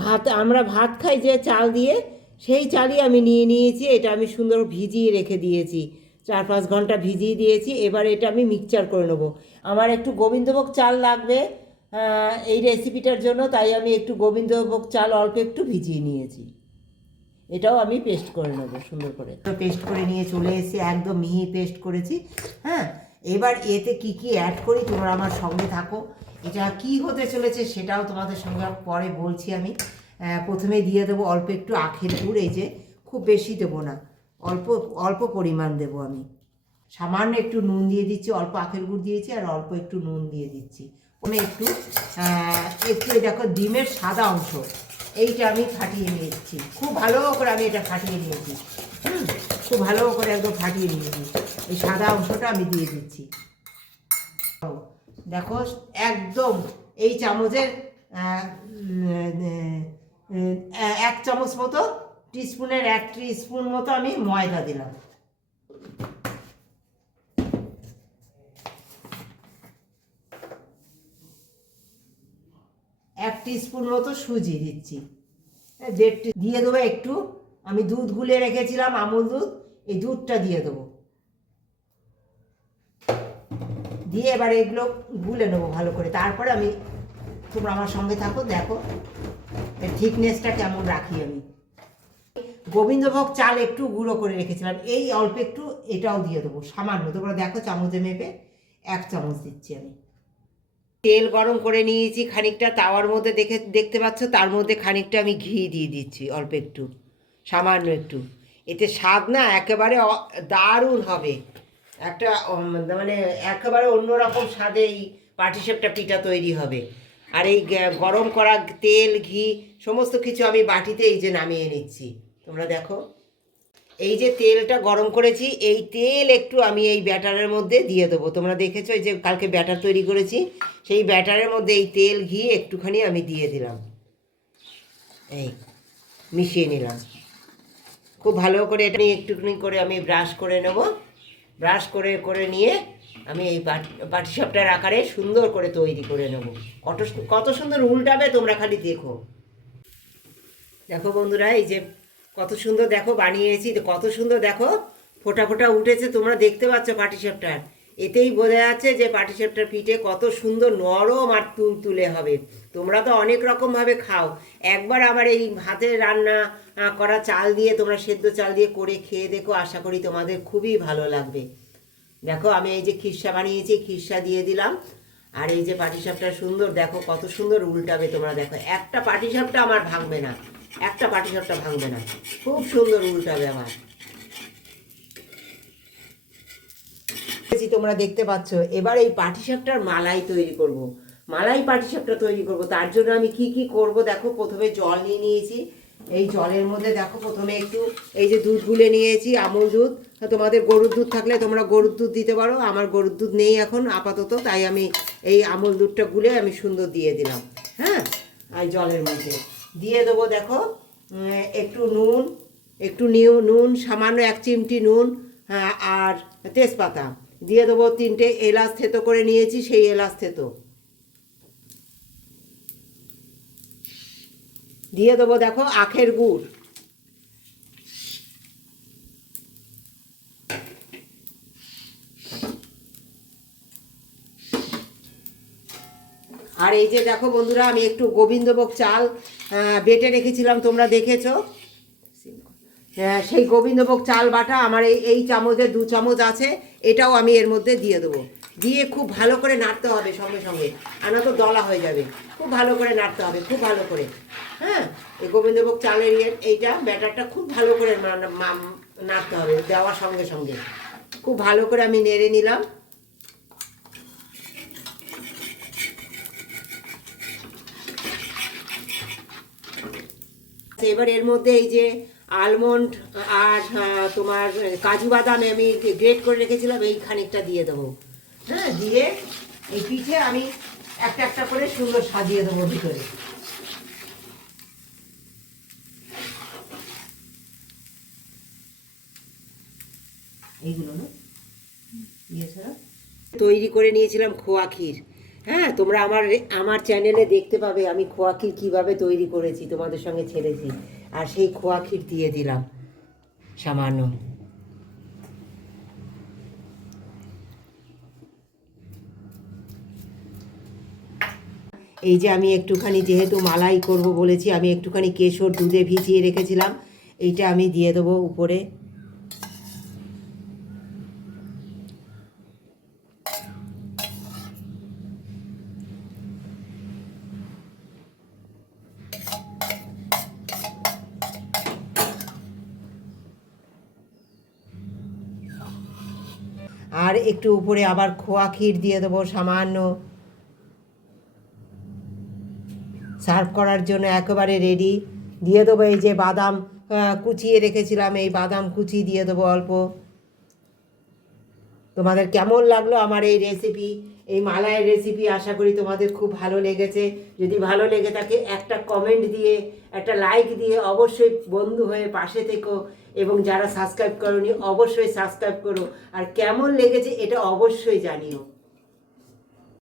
ভাত, আমরা ভাত খাই যে চাল দিয়ে, সেই চালই আমি নিয়ে নিয়েছি। এটা আমি সুন্দর ভিজিয়ে রেখে দিয়েছি, 4-5 ঘন্টা ভিজিয়ে দিয়েছি। এবার এটা আমি মিক্সচার করে নেবো। আমার একটু গোবিন্দভোগ চাল লাগবে এই রেসিপিটার জন্য, তাই আমি একটু গোবিন্দভোগ চাল অল্প একটু ভিজিয়ে নিয়েছি। এটাও আমি পেস্ট করে নেবো সুন্দর করে। পেস্ট করে নিয়ে চলে এসেছি, একদম মিহি পেস্ট করেছি। হ্যাঁ, এবার এতে কি কি অ্যাড করি তোমরা আমার সঙ্গে থাকো। এটা কি হতে চলেছে সেটাও তোমাদের সঙ্গে পরে বলছি আমি। প্রথমে দিয়ে দেবো অল্প একটু আখের গুড়, এই যে খুব বেশি দেবো না, অল্প অল্প পরিমাণ দেবো আমি। সামান্য একটু নুন দিয়ে দিচ্ছি, অল্প আখের গুড় দিয়েছি আর অল্প একটু নুন দিয়ে দিচ্ছি। আমি একটু একটু দেখো ডিমের সাদা অংশ, এইটা আমি ফাটিয়ে নিয়েছি, খুব ভালো করে আমি এটা ফাটিয়ে নিয়েছি। খুব ভালো করে একদম ফাটিয়ে নিয়েছি। এই সাদা অংশটা আমি দিয়ে দিচ্ছি। দেখো একদম এই চামচের 1 চামচ মতো, টিস্পুনের 1 টিস্পুন মতো আমি ময়দা দিলাম। 1 টিস্পুন মতো সুজি দিচ্ছি। 1.5 দিয়ে দেবো একটু, আমি দুধ গুলে রেখেছিলাম, আমুল দুধ, এই দুধটা দিয়ে দেবো। দিয়ে এবার এগুলো গুলে নেবো ভালো করে। তারপরে আমি, তোমরা আমার সঙ্গে থাকো, দেখো এর থিকনেসটা কেমন রাখি আমি। গোবিন্দভোগ চাল একটু গুঁড়ো করে রেখেছিলাম, এই অল্প একটু এটাও দিয়ে দেবো সামান্য। তোমরা দেখো চামচে মেপে 1 চামচ দিচ্ছি আমি। তেল গরম করে নিয়েছি খানিকটা তাওয়ার মধ্যে, দেখতে পাচ্ছ, তার মধ্যে খানিকটা আমি ঘি দিয়ে দিচ্ছি, অল্প একটু, সামান্য একটু। এতে স্বাদ না একেবারে দারুণ হবে, একটা মানে একেবারে অন্যরকম স্বাদে এই পাটিসাপটা পিঠা তৈরি হবে। আর এই গরম করা তেল ঘি সমস্ত কিছু আমি বাটিতে এই যে নামিয়ে নিচ্ছি। তোমরা দেখো এই যে তেলটা গরম করেছি, এই তেল একটু আমি এই ব্যাটারের মধ্যে দিয়ে দেবো। তোমরা দেখেছো এই যে কালকে ব্যাটার তৈরি করেছি, সেই ব্যাটারের মধ্যে এই তেল ঘি একটুখানি আমি দিয়ে দিলাম, এই মিশিয়ে নিলাম খুব ভালো করে। এটা নিয়ে একটুখানি করে আমি ব্রাশ করে নেব। ব্রাশ করে করে নিয়ে আমি এই পাটিসাপটার আকারে সুন্দর করে তৈরি করে নেব। কত সুন্দর উল্টাবে, তোমরা খালি দেখো। দেখো বন্ধুরা, এই যে কত সুন্দর দেখো বানিয়েছি, কত সুন্দর দেখো ফোটা ফোটা উঠেছে, তোমরা দেখতে পাচ্ছ পাটিসাপটার। এতেই বোঝা যাচ্ছে যে পাটিসাপটার পিঠে কত সুন্দর নরম আর তুলতুলে হবে। তোমরা তো অনেক রকমভাবে খাও, একবার আমার এই ভাতে রান্না করা চাল দিয়ে, তোমরা সেদ্ধ চাল দিয়ে করে খেয়ে দেখো, আশা করি তোমাদের খুবই ভালো লাগবে। দেখো আমি এই যে খিরসা বানিয়েছি, খিরসা দিয়ে দিলাম। আর এই যে পাটিসাপটা সুন্দর দেখো কত সুন্দর উল্টাবে, তোমরা দেখো একটা পাটিসাপটা আমার ভাঙবে না, একটা পাটিসাপটা ভাঙবে না, খুব সুন্দর উল্টাবে আমার। তোমরা দেখতে পাচ্ছ। এবার এই পাটিসাপটার মালাই তৈরি করব, মালাই পাটিসাপটা তৈরি করব। তার জন্য আমি কি কি করব দেখো, প্রথমে জল নিয়ে নিয়েছি। এই জলের মধ্যে দেখো প্রথমে একটু এই যে দুধ গুলে নিয়েছি, আমুল দুধ। তোমাদের গরুর দুধ থাকলে তোমরা গরুর দুধ দিতে পারো, আমার গরুর দুধ নেই এখন আপাতত, তাই আমি এই আমুল দুধটা গুলে আমি সুন্দর দিয়ে দিলাম। হ্যাঁ, আর জলের মধ্যে দিয়ে দেবো দেখো একটু নুন, একটু নুন সামান্য 1 চিমটি নুন, হ্যাঁ, আর তেজপাতা দিয়ে দেবো। 3টে এলাচ থেতো করে নিয়েছি, সেই এলাচ থেতো দিয়ে দেবো। দেখো আখের গুড়, আর এই যে দেখো বন্ধুরা, আমি একটু গোবিন্দভোগ চাল বেটে রেখেছিলাম, তোমরা দেখেছো। সেই গোবিন্দভোগ চাল বাটা আমার এই চামচে 2 চামচ আছে, এটাও আমি এর মধ্যে দিয়ে দেবো। দিয়ে খুব ভালো করে নাড়তে হবে সঙ্গে সঙ্গে, আনা তো দলা হয়ে যাবে। খুব ভালো করে নাড়তে হবে, খুব ভালো করে। হ্যাঁ, এই গোবিন্দভোগ চালের এইটা ব্যাটারটা খুব ভালো করে নাড়তে হবে, দেওয়ার সঙ্গে সঙ্গে খুব ভালো করে আমি নেড়ে নিলাম। এবার এর মধ্যে এই যে আলমন্ড আর তোমার কাজু বাদাম আমি গ্রেট করে রেখেছিলাম, এই খানিকটা দিয়ে দেবো। হ্যাঁ, দিয়ে এই পিঠে আমি একটা একটা করে সুন্দর সাজিয়ে দেবো ভিতরে। এইগুলো না তৈরি করে নিয়েছিলাম খোয়া ক্ষীর, হ্যাঁ, তোমরা আমার চ্যানেলে দেখতে পাবে আমি খোয়া ক্ষীর কীভাবে তৈরি করেছি, তোমাদের সঙ্গে ছেড়েছি। আর সেই খোয়া ক্ষীর দিয়ে দিলাম সামান্য। এই যে আমি একটুখানি, যেহেতু মালাই করব বলেছি, আমি একটুখানি কেশর দুধে ভিজিয়ে রেখেছিলাম, এইটা আমি দিয়ে দেবো উপরে। আর একটু উপরে আবার খোয়া ক্ষীর দিয়ে দেবো সামান্য। সার্ভ করার জন্য একেবারে রেডি। দিয়ে দেবো এই যে বাদাম কুচিয়ে রেখেছিলাম, এই বাদাম কুচি দিয়ে দেবো অল্প। তোমাদের কেমন লাগলো আমার এই রেসিপি, এই মালাইয়ের রেসিপি? আশা করি তোমাদের খুব ভালো লেগেছে। যদি ভালো লেগে থাকে একটা কমেন্ট দিয়ে, একটা লাইক দিয়ে অবশ্যই বন্ধু হয়ে পাশে থেকো, এবং যারা সাবস্ক্রাইব করোনি অবশ্যই সাবস্ক্রাইব করো। আর কেমন লেগেছে এটা অবশ্যই জানিও।